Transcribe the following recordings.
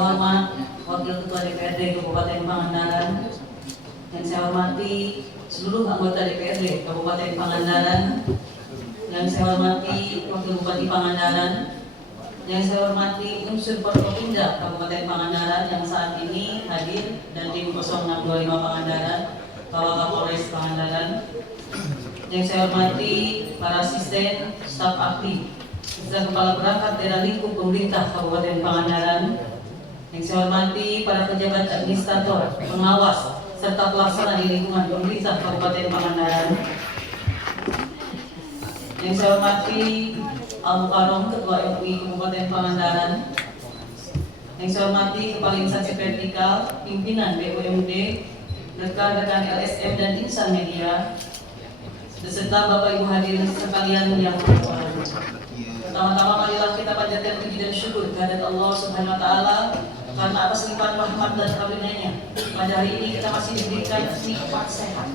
hormat Wakil Ketua DPRD Kabupaten Pangandaran, yang saya hormati seluruh anggota DPRD Kabupaten Pangandaran, yang saya hormati Wakil Bupati Pangandaran, yang saya hormati unsur Forkopimda Kabupaten Pangandaran yang saat ini hadir, dan tim 0625 Pangandaran, Bapak Kapolres Pangandaran, yang saya hormati para asisten, staf ahli, serta kepala perangkat daerah lingkup pemerintah Kabupaten Pangandaran, yang saya hormati para pejabat administrator, pengawas, serta pelaksana di lingkungan pemerintah Kabupaten Pangandaran, yang saya hormati Al-Mukarram Ketua MUI Kabupaten Pangandaran, yang saya hormati Kepala Instansi Vertikal, pimpinan BUMD, rekan-rekan LSM dan insan media, beserta Bapak Ibu hadirin sekalian yang berbahagia. Pertama-tama marilah kita panjatkan puji dan syukur kehadirat Allah Subhanahu wa taala karena atas limpahan rahmat dan karunia-Nya pada hari ini kita masih diberikan nikmat sehat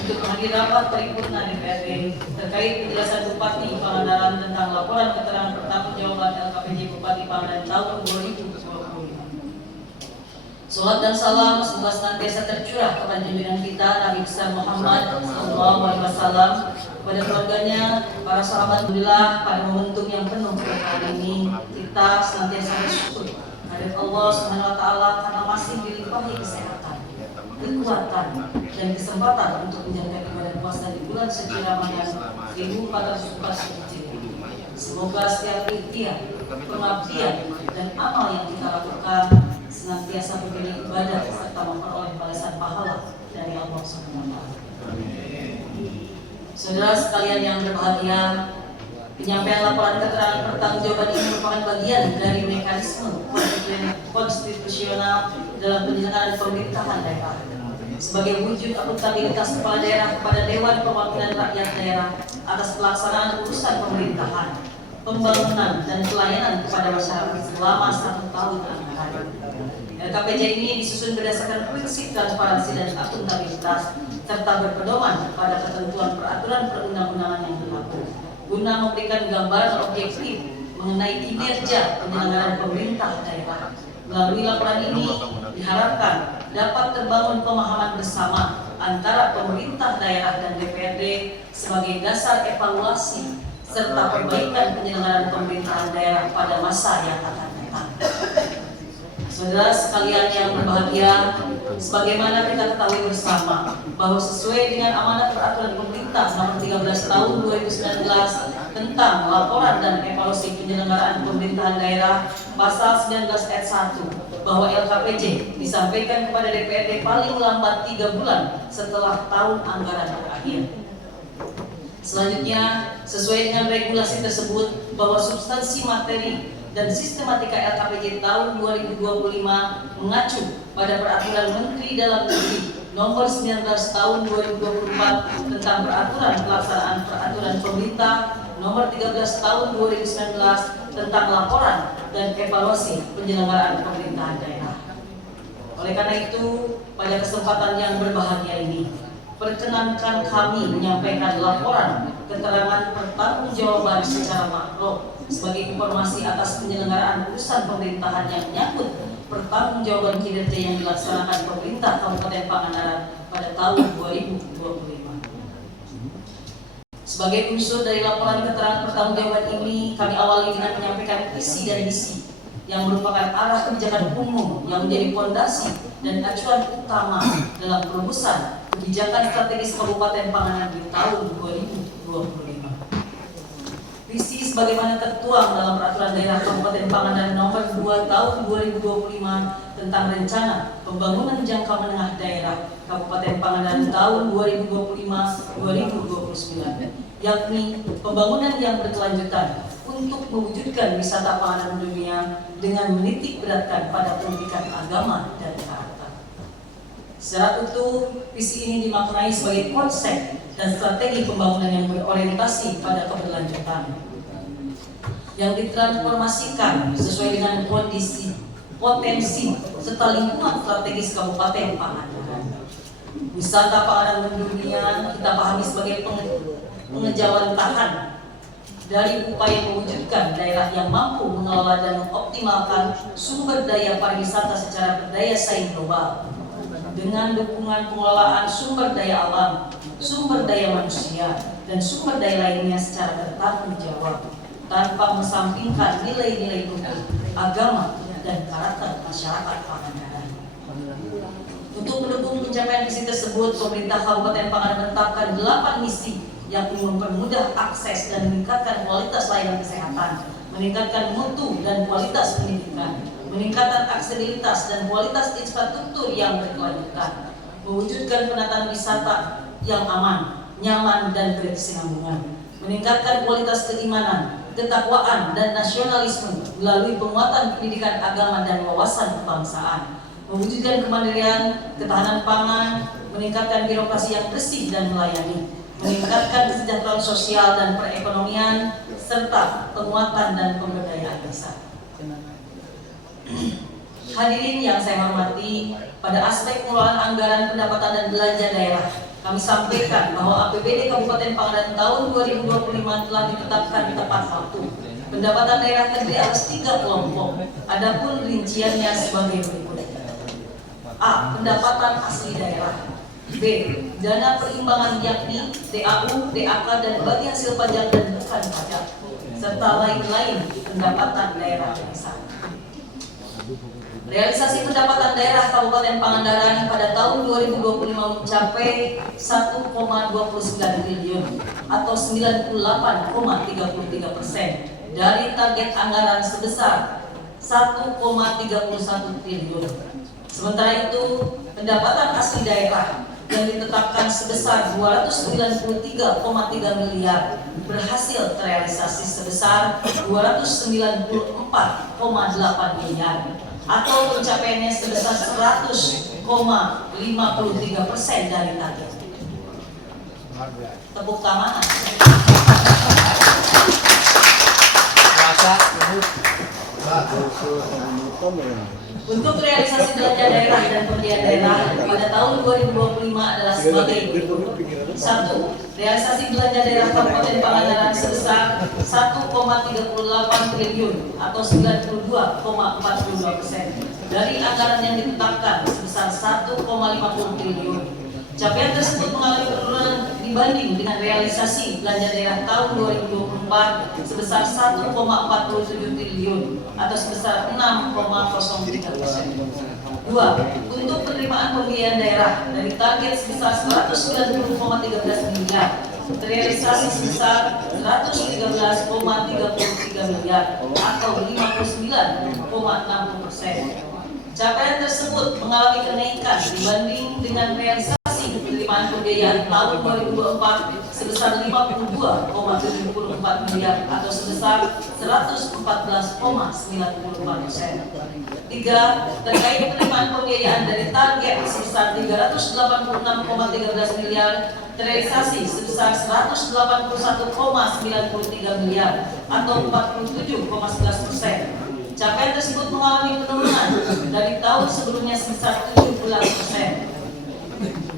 untuk menghadiri rapat paripurna DPRD terkait penjelasan Bupati Pangandaran tentang laporan keterangan pertanggungjawaban LKPJ Bupati Pangandaran tahun 2020. Salat dan salam semoga senantiasa tercurah kepada junjungan kita Nabi besar Muhammad SAW, kepada keluarganya, para sahabat. Alhamdulillah pada momentum yang penuh berkah ini kita senantiasa bersyukur kepada Allah Subhanahu wa taala karena masih dilimpahi kesehatan, kekuatan dan kesempatan untuk menjalankan ibadah puasa di bulan suci Ramadan 1440 Hijriah. Semoga setiap ikhtiar, pengabdian dan amal yang kita lakukan senantiasa menjadi ibadah serta memperoleh balasan pahala dari Allah Subhanahu wa taala. Saudara sekalian yang berbahagia, penyampaian laporan keterangan pertanggungjawaban ini merupakan bagian dari mekanisme konstitusional dalam penyelenggaraan pemerintahan daerah sebagai wujud akuntabilitas kepala daerah kepada Dewan Perwakilan Rakyat Daerah atas pelaksanaan urusan pemerintahan, pembangunan dan pelayanan kepada masyarakat selama 1 tahun anggaran. LKPJ ini disusun berdasarkan prinsip transparansi dan akuntabilitas serta berpedoman pada ketentuan peraturan perundang-undangan yang berlaku guna memberikan gambaran objektif mengenai kinerja penyelenggaraan pemerintah daerah. Melalui laporan ini diharapkan dapat terbangun pemahaman bersama antara pemerintah daerah dan DPRD sebagai dasar evaluasi serta perbaikan penyelenggaraan pemerintahan daerah pada masa yang akan datang. Saudara sekalian yang berbahagia, sebagaimana kita ketahui bersama bahwa sesuai dengan amanat peraturan pemerintah nomor 13 tahun 2019 tentang laporan dan evaluasi penyelenggaraan pemerintahan daerah pasal 19 ayat 1 bahwa LKPJ disampaikan kepada DPRD paling lambat 3 bulan setelah tahun anggaran berakhir. Selanjutnya, sesuai dengan regulasi tersebut bahwa substansi materi dan sistematika LKPJ tahun 2025 mengacu pada peraturan Menteri Dalam Negeri nomor 19 tahun 2024 tentang peraturan pelaksanaan peraturan pemerintah nomor 13 tahun 2019 tentang laporan dan evaluasi penyelenggaraan pemerintahan daerah. Oleh karena itu, pada kesempatan yang berbahagia ini, perkenankan kami menyampaikan laporan keterangan pertanggungjawaban secara makro sebagai informasi atas penyelenggaraan urusan pemerintahan yang menyangkut pertanggungjawaban kinerja yang dilaksanakan pemerintah Kabupaten Pangandaran pada tahun 2025. Sebagai unsur dari laporan keterangan pertanggungjawaban ini, kami awali dengan menyampaikan visi dan misi yang merupakan arah kebijakan umum yang menjadi fondasi dan acuan utama dalam perumusan kebijakan strategis Kabupaten Pangandaran di tahun 2025. Visi sebagaimana tertuang dalam Peraturan Daerah Kabupaten Pangandaran nomor 2 tahun 2025 tentang rencana pembangunan jangka menengah daerah Kabupaten Pangandaran tahun 2025-2029, yakni pembangunan yang berkelanjutan untuk mewujudkan wisata panganan dunia dengan menitik beratkan pada pendidikan agama dan karakter. Secara utuh, visi ini dimaknai sebagai konsep dan strategi pembangunan yang berorientasi pada keberlanjutan, yang ditransformasikan sesuai dengan kondisi, potensi, serta lingkungan strategis Kabupaten Pangandaran. Wisata panganan mendunia kita pahami sebagai pengejawantahan dari upaya mewujudkan daerah yang mampu mengelola dan mengoptimalkan sumber daya pariwisata secara berdaya saing global dengan dukungan pengelolaan sumber daya alam, sumber daya manusia, dan sumber daya lainnya secara bertanggung jawab tanpa mengesampingkan nilai-nilai luhur, agama, dan karakter masyarakat Pangandaran. Untuk mendukung pencapaian visi tersebut, pemerintah Kabupaten Pangandaran menetapkan 8 misi yang mempermudah akses dan meningkatkan kualitas layanan kesehatan, meningkatkan mutu dan kualitas pendidikan, meningkatkan aksesibilitas dan kualitas infrastruktur yang berkelanjutan, mewujudkan penataan wisata yang aman, nyaman, dan berkesinambungan, meningkatkan kualitas keimanan, ketakwaan, dan nasionalisme melalui penguatan pendidikan agama dan wawasan kebangsaan, mewujudkan kemandirian, ketahanan pangan, meningkatkan birokrasi yang bersih dan melayani, meningkatkan kesejahteraan sosial dan perekonomian, serta penguatan dan pemberdayaan desa. Hadirin yang saya hormati, pada aspek pengelolaan anggaran pendapatan dan belanja daerah, kami sampaikan bahwa APBD Kabupaten Pangandaran tahun 2025 telah ditetapkan tepat waktu. Pendapatan daerah terdiri atas 3 kelompok. Adapun rinciannya sebagai berikut. A. Pendapatan asli daerah. B. Dana perimbangan yakni DAU, DAK, dan bagi hasil pajak dan bukan pajak, serta lain-lain pendapatan daerah desa. Realisasi pendapatan daerah Kabupaten Pangandaran pada tahun 2025 mencapai 1,29 triliun atau 98,33% dari target anggaran sebesar 1,31 triliun. Sementara itu, pendapatan asli daerah yang ditetapkan sebesar 293,3 miliar berhasil terrealisasi sebesar 294,8 miliar atau pencapaiannya sebesar 100,53% dari target. Tepuk tangan. Untuk realisasi belanja daerah dan pembelian daerah pada tahun 2025 adalah sebagai berikut. 1. Realisasi belanja daerah Kabupaten Pangandaran sebesar 1,38 triliun atau 92,42% dari anggaran yang ditetapkan sebesar 1,50 triliun. Capaian tersebut mengalami penurunan dibanding dengan realisasi belanja daerah tahun 2024 sebesar 1,47 triliun atau sebesar 6,03%. 2. Untuk penerimaan pembiayaan daerah dari target sebesar 190,13 miliar terrealisasi sebesar 113,33 miliar atau 59,60%. Capaian tersebut mengalami kenaikan dibanding dengan realisasi penerimaan pembiayaan tahun 2024 sebesar 52,74 miliar atau sebesar 114,94%. 3. Terkait penerimaan pembiayaan dari target sebesar 386,13 miliar terrealisasi sebesar 181,93 miliar atau 47,11%. Capaian tersebut mengalami penurunan dari tahun sebelumnya sebesar 17%.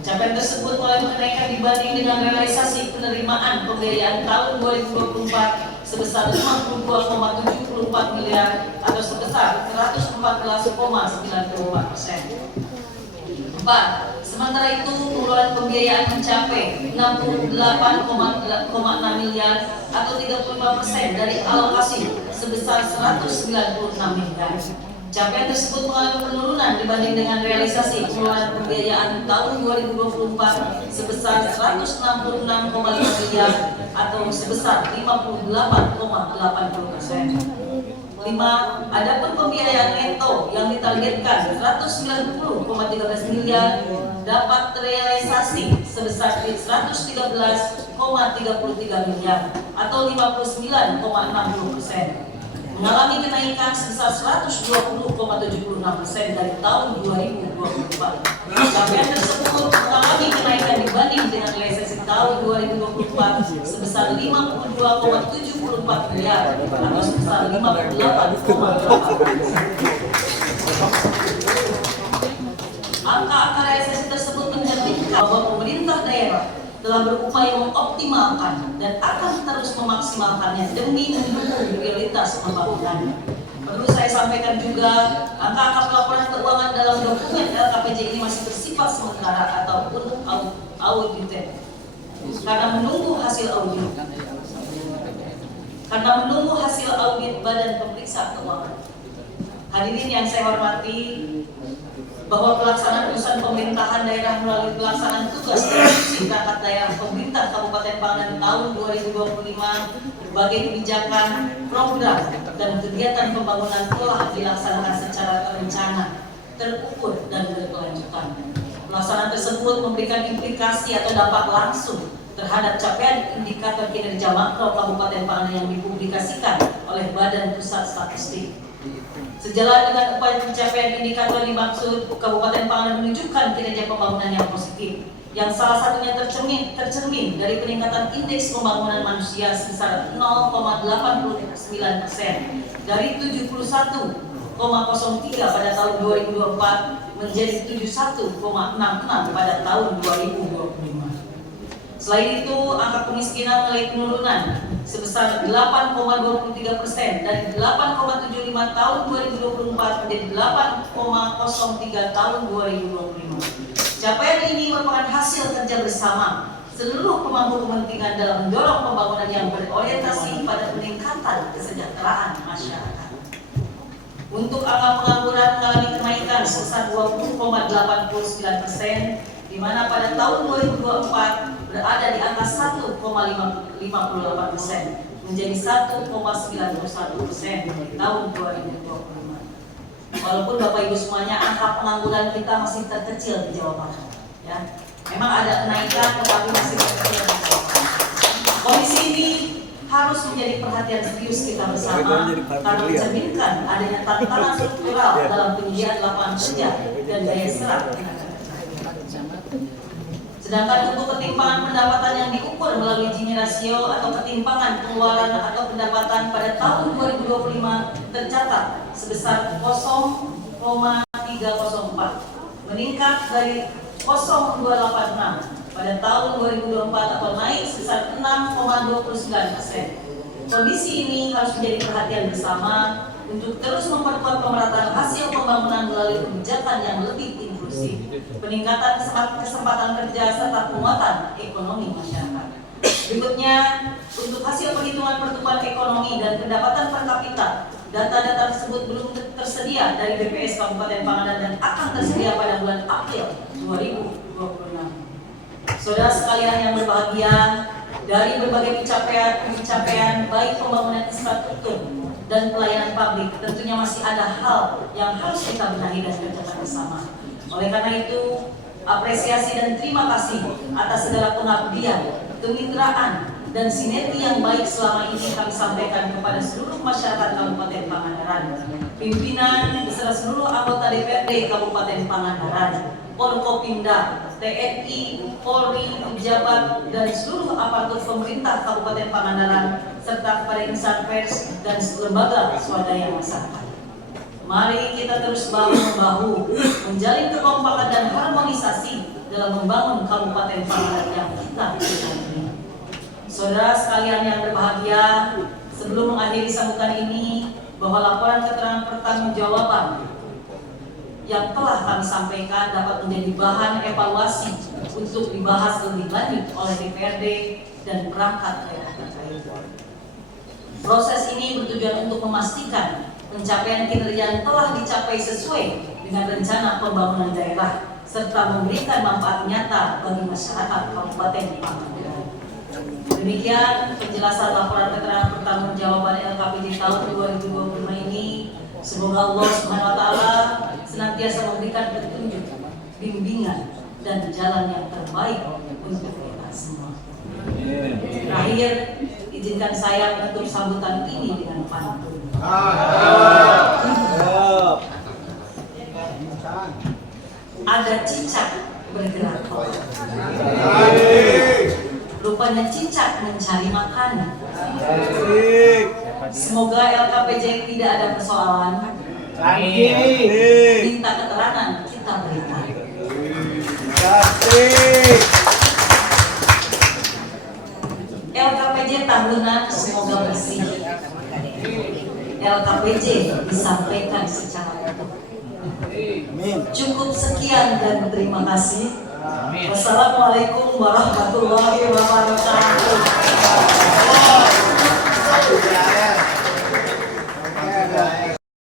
Capaian tersebut mulai kenaikan dibanding dengan realisasi penerimaan pembiayaan tahun 2024 sebesar 52,74 miliar atau sebesar 114,94%. 4. Sementara itu, pengeluaran pembiayaan mencapai 68,6 miliar atau 35% dari alokasi sebesar 196 miliar. Capaian tersebut mengalami penurunan dibanding dengan realisasi pengeluaran pembiayaan tahun 2024 sebesar 166,5 miliar atau sebesar 58,80%. 5. Adapun pembiayaan neto yang ditargetkan 190,13 miliar dapat terrealisasi sebesar 113,33 miliar atau 59,60%. Mengalami kenaikan sebesar 120,76% dari tahun 2024. Capaian tersebut mengalami kenaikan dibanding dengan realisasi tahun 2024 sebesar 52,74 miliar atau sebesar 58,8%. Angka realisasi tersebut mencerminkan bahwa pemerintah daerah telah berupaya mengoptimalkan dan akan terus memaksimalkannya demi mendukung prioritas pembangunan. Perlu saya sampaikan juga, angka-angka pelaporan keuangan dalam dokumen LKPJ ini masih bersifat sementara ataupun audited. Karena menunggu hasil audit Badan Pemeriksa Keuangan. Hadirin yang saya hormati, bahwa pelaksanaan urusan pemerintahan daerah melalui pelaksanaan tugas dan fungsi perangkat daerah pemerintah Kabupaten Pangandaran tahun 2025, berbagai kebijakan, program, dan kegiatan pembangunan telah dilaksanakan secara terencana, terukur, dan berkelanjutan. Pelaksanaan tersebut memberikan implikasi atau dampak langsung terhadap capaian indikator kinerja makro Kabupaten Pangandaran yang dipublikasikan oleh Badan Pusat Statistik. Sejalan dengan upaya pencapaian indikator dimaksud, Kabupaten Pangandaran menunjukkan kinerja pembangunan yang positif, yang salah satunya tercermin dari peningkatan indeks pembangunan manusia sebesar 0,89% dari 71,03 pada tahun 2024 menjadi 71,66 pada tahun 2025. Selain itu, angka kemiskinan mulai penurunan sebesar 8,23% dari 8,75 tahun 2024 menjadi 8,03 tahun 2025. Capaian ini merupakan hasil kerja bersama seluruh pemangku kepentingan dalam mendorong pembangunan yang berorientasi pada peningkatan kesejahteraan masyarakat. Untuk angka pengangguran mengalami kenaikan sebesar 20,89%, di mana pada tahun 2024 berada di angka 1,58% menjadi 1,91% di tahun 2025. Walaupun Bapak Ibu semuanya, angka pengangguran kita masih terkecil di Jawa Barat. Ya, memang ada kenaikan, tetapi masih terkecil di Jawa Barat. Kondisi ini harus menjadi perhatian serius kita bersama karena mencerminkan adanya tantangan struktural dalam penyediaan lapangan kerja dan daya serap tenaga kerja. Sedangkan untuk ketimpangan pendapatan yang diukur melalui Gini rasio atau ketimpangan pengeluaran atau pendapatan pada tahun 2025 tercatat sebesar 0,304, meningkat dari 0,286 pada tahun 2024 atau naik sebesar 6,29%. Kondisi ini harus menjadi perhatian bersama untuk terus memperkuat pemerataan hasil pembangunan melalui kebijakan yang lebih inklusif, peningkatan kesempatan kerja serta penguatan ekonomi masyarakat. Berikutnya, untuk hasil perhitungan pertumbuhan ekonomi dan pendapatan per kapita, data-data tersebut belum tersedia dari BPS Kabupaten Pangandaran dan akan tersedia pada bulan April 2026. Saudara sekalian yang berbahagia, dari berbagai pencapaian baik pembangunan infrastruktur dan pelayanan publik, tentunya masih ada hal yang harus kita benahi dan kerjakan bersama. Oleh karena itu, apresiasi dan terima kasih atas segala pengabdian, kemitraan, dan sinergi yang baik selama ini kami sampaikan kepada seluruh masyarakat Kabupaten Pangandaran, pimpinan beserta seluruh anggota DPRD Kabupaten Pangandaran, Forkopimda, TNI, Polri, pejabat, dan seluruh aparatur pemerintah Kabupaten Pangandaran, serta kepada insan pers dan lembaga swadaya masyarakat. Mari kita terus bahu-membahu menjalin kekompakan dan harmonisasi dalam membangun Kabupaten Pangandaran yang kita cintai. Saudara sekalian yang berbahagia, sebelum mengakhiri sambutan ini, bahwa laporan keterangan pertanggungjawaban yang telah kami sampaikan dapat menjadi bahan evaluasi untuk dibahas lebih lanjut oleh DPRD dan perangkat daerah terkait. Proses ini bertujuan untuk memastikan pencapaian kinerja yang telah dicapai sesuai dengan rencana pembangunan daerah serta memberikan manfaat nyata bagi masyarakat Kabupaten Pangandaran. Demikian penjelasan laporan keterangan pertanggungjawaban LKPJ tahun 2025 ini. Semoga Allah Subhanahu wa taala senantiasa memberikan petunjuk, bimbingan, dan jalan yang terbaik untuk kita semua. Terakhir, izinkan saya menutup sambutan ini dengan pantun. Ada cicak bergerak, rupanya cicak mencari makan. Semoga LKPJ tidak ada persoalan. Minta keterangan kita berikan. LKPJ disampaikan secara utuh. Cukup sekian dan terima kasih. Wassalamualaikum warahmatullahi wabarakatuh.